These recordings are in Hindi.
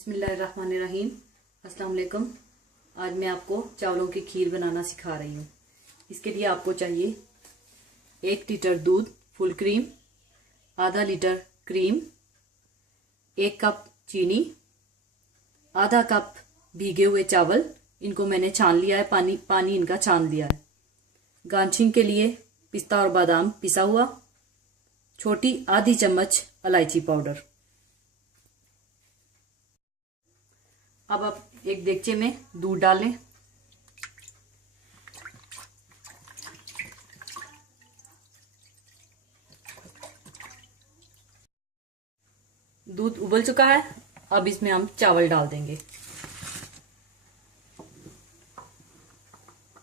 बिस्मिल्लाहिर्रहमानिर्रहीम। अस्सलाम वालेकुम। आज मैं आपको चावलों की खीर बनाना सिखा रही हूँ। इसके लिए आपको चाहिए 1 लीटर दूध फुल क्रीम, आधा लीटर क्रीम, 1 कप चीनी, आधा कप भीगे हुए चावल। इनको मैंने छान लिया है, पानी इनका छान लिया है। गार्निशिंग के लिए पिस्ता और बादाम पिसा हुआ, छोटी आधी चम्मच इलायची पाउडर। अब आप एक देगचे में दूध डाल लें। दूध उबल चुका है, अब इसमें हम चावल डाल देंगे।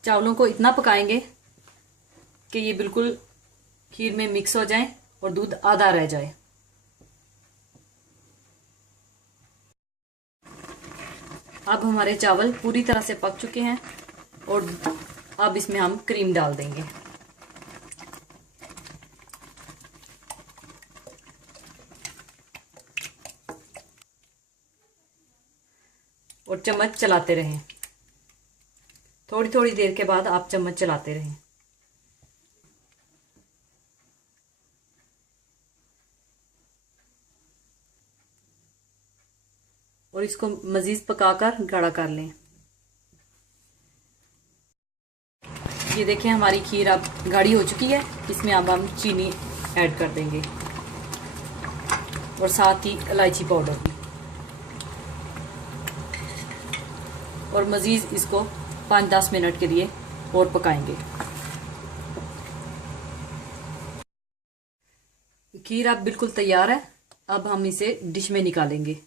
चावलों को इतना पकाएंगे कि ये बिल्कुल खीर में मिक्स हो जाए और दूध आधा रह जाए। अब हमारे चावल पूरी तरह से पक चुके हैं और अब इसमें हम क्रीम डाल देंगे और चम्मच चलाते रहें। थोड़ी थोड़ी देर के बाद आप चम्मच चलाते रहें। और इसको मजीद पकाकर गाढ़ा कर लें। ये देखें, हमारी खीर अब गाढ़ी हो चुकी है। इसमें अब हम चीनी ऐड कर देंगे और साथ ही इलायची पाउडर भी, और मजीद इसको 5-10 मिनट के लिए और पकाएंगे। खीर अब बिल्कुल तैयार है। अब हम इसे डिश में निकालेंगे।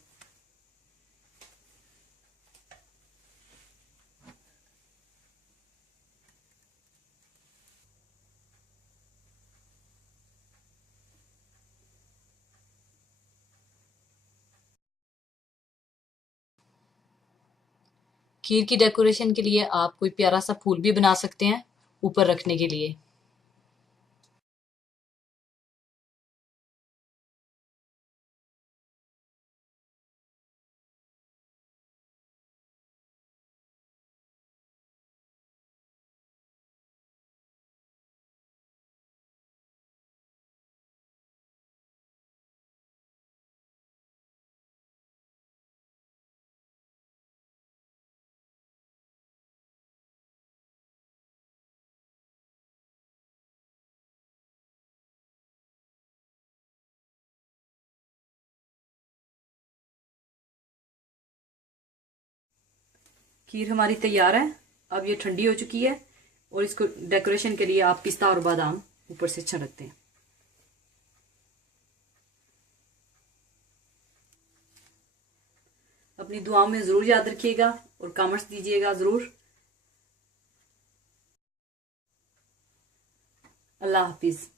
खीर की डेकोरेशन के लिए आप कोई प्यारा सा फूल भी बना सकते हैं ऊपर रखने के लिए। खीर हमारी तैयार है। अब ये ठंडी हो चुकी है और इसको डेकोरेशन के लिए आप पिस्ता और बादाम ऊपर से छिड़कते हैं। अपनी दुआओं में जरूर याद रखिएगा और कमेंट्स दीजिएगा जरूर। अल्लाह हाफिज।